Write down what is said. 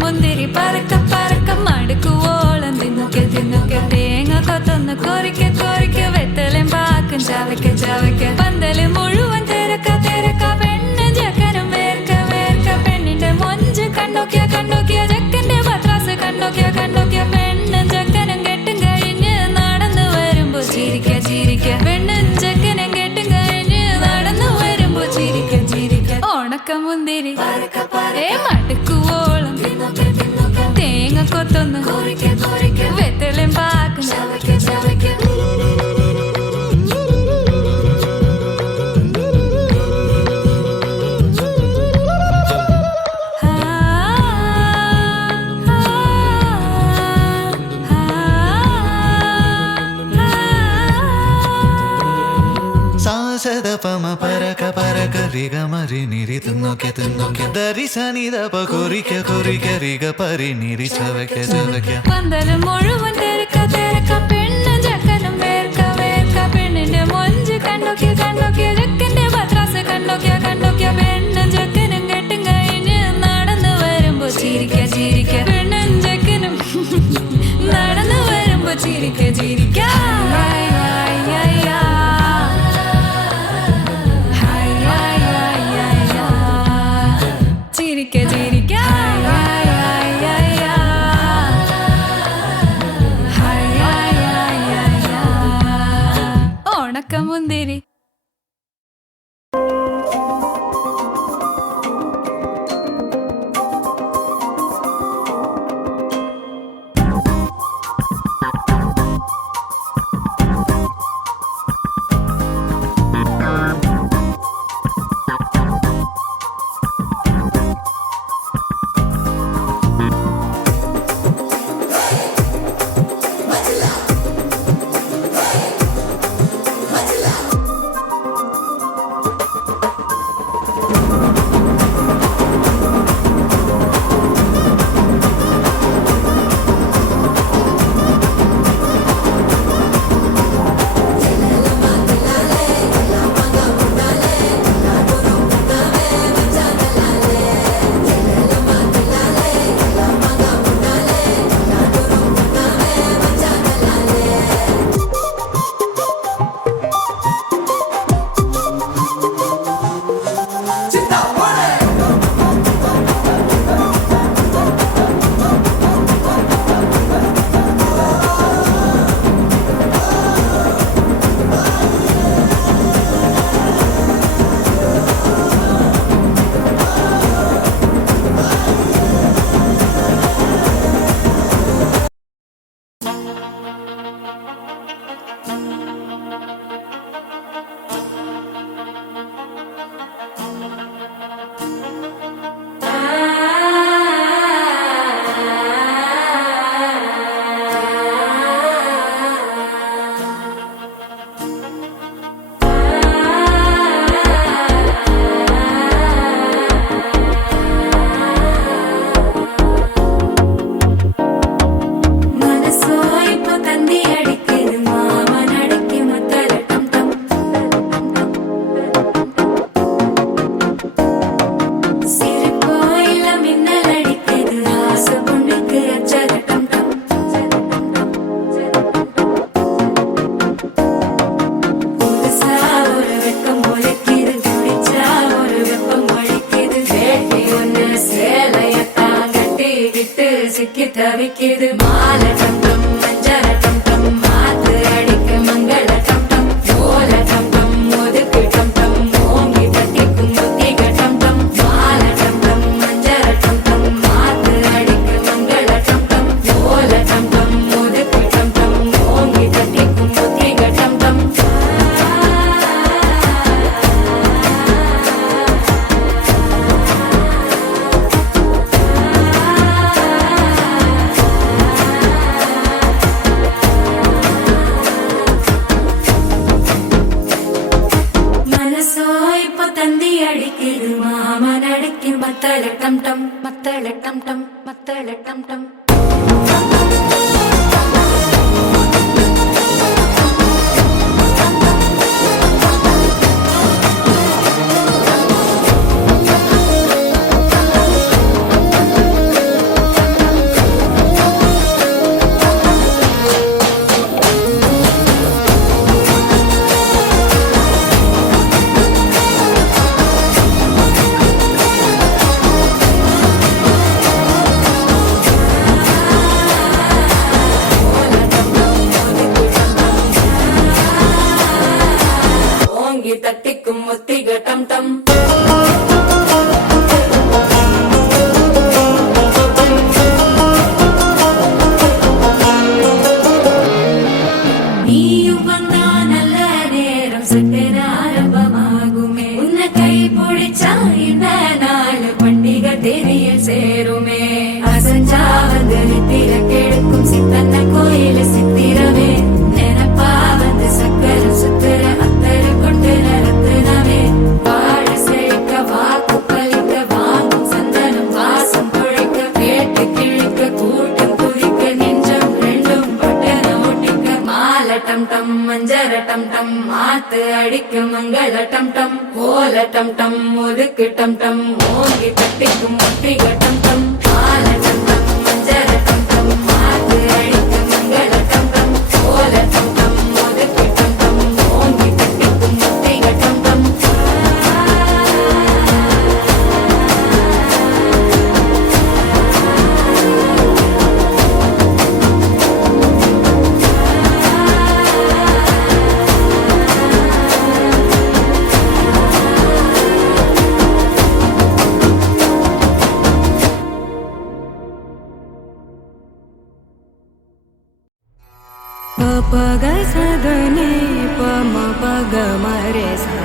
മുന്തിരി പറക്ക പറക്ക മടുക്കുവോളം തിന്നുക്കെ തിന്നുക്കെ തേങ്ങ കൊത്തൊന്ന് കൊറിക്ക കൊറിക്ക വെത്തലും പാക്കും ചവയ്ക്ക ചവയ്ക്ക പന്തല് മുഴുവൻ തിരക്ക തിരക്ക പെണ്ണ് ജക്കനും വേർക്ക വേർക്ക പെണ്ണിന്റെ മൊഞ്ച് കണ്ടോക്കിയ കണ്ടോക്കിയ ജക്കന്റെ പത്രാസ് കണ്ടോക്കിയ കണ്ടോക്കിയ പെണ്ണും ജക്കനും കെട്ടും കഴിഞ്ഞ് നടന്നു വരുമ്പോ ചിരിക്ക ചിരിക്ക പെണ്ണും ജക്കനും കെട്ടും കഴിഞ്ഞ് നടന്നു വരുമ്പോ ചിരിക്ക ചിരിക്ക ഉണക്ക മുന്തിരി മടുക്കുവോളം തേങ്ങ കൊത്തൊന്ന് വെത്തലും പാക്കും ചവയ്ക്ക ചവയ്ക്ക സാസദപമ പരക പരക റിഗ മരി നിരി തിന്നൊക്കെ തിന്നൊക്കെ ദരി സനിദപ കൊറിക്ക കൊറിക്ക റിഗ പരി നിരി ചവയ്ക്ക ചവയ്ക്ക പന്തലും മുഴുവൻ തിരക്ക തിരക്ക പെണ്ണും ജക്കനും വേർക്ക വേർക്ക പെണ്ണിന്റെ മൊഞ്ച് കണ്ടോക്കിയ കണ്ടോക്കിയ ജക്കന്റെ പത്രാസ് കണ്ടോക്കിയ കണ്ടോക്കിയ പെണ്ണും ജക്കനും കെട്ടും കഴിഞ്ഞ് നടന്നു വരുമ്പോ ചിരിക്ക ചിരിക്ക പെണ്ണും ജക്കനും നടന്നു വരുമ്പോ ചിരിക്ക ചിരിക്ക ചിരിക്ക ചിരിക്ക ഉണക്ക മുന്തിരി தவிக்குது மாலை டம் டம் மஞ்சள டம் டம் மாத்து அடிக்க மங்கள டம் டம் ஓல டம் டம் ஒதுக்கு டம் டம் ஓங்கி தட்டிக்கும் முத்திக டம் டம் மாலை டம் டம் மஞ்சள டம் டம் மாத்து அடிக்க மங்கள டம் டம் ஓல டம் டம் ஒதுக்கு டம் டம் ஓங்கி தட்டிக்கும் முத்திக டம் டம் இது மாமன் அடிக்கும் மத்தள டம் டம் மத்தள டம் டம் மத்தள டம் டம். தட்டிக்கும் முத்திக டம் டம். நீயும் வந்தா நல்ல நேரம் சட்டென ஆரம்பமாகுமே. உன்னை கை பிடிச்சா இந்த நாள் பண்டிகை தேதியில் சேருமே. அசஞ்சா வந்து நித்திர கெடுக்கும் சித்தன்ன கோயில சித்திரமே. நினப்பா வந்து சக்கர சுத்திர அத்தர கொண்டு நடத்துனவே. வாழ செழிக்க வாக்கு பலிக்க வாங்கும் சந்தனம் வாசம் குழைக்க கேட்டு கிழிக்க கூட்டம் குதிக்க நெஞ்சம் ரெண்டும் பட்டன ஒட்டிக்க. மால டம் டம் மஞ்சர டம் டம் மாத்து அடிக்க மங்கள டம் டம். கோல டம் டம் ஒதுக்கு டம் டம் ஓங்கி தட்டிக்கும் முத்திக டம் டம். மால டம் டம் மஞ்சர டம் டம் மாத்து அடிக்க மங்கள டம் டம். கோல டம் டம் ஒதுக்கு டம் டம் ஓங்கி தட்டிக்கும் முத்திக டம் டம். प ग स ध नि प म प ग म रे सा